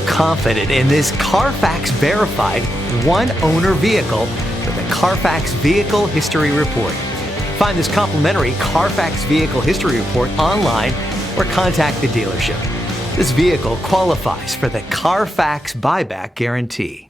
Feel confident in this Carfax verified one-owner vehicle with a Carfax Vehicle History Report. Find this complimentary Carfax Vehicle History Report online or contact the dealership. This vehicle qualifies for the Carfax Buyback Guarantee.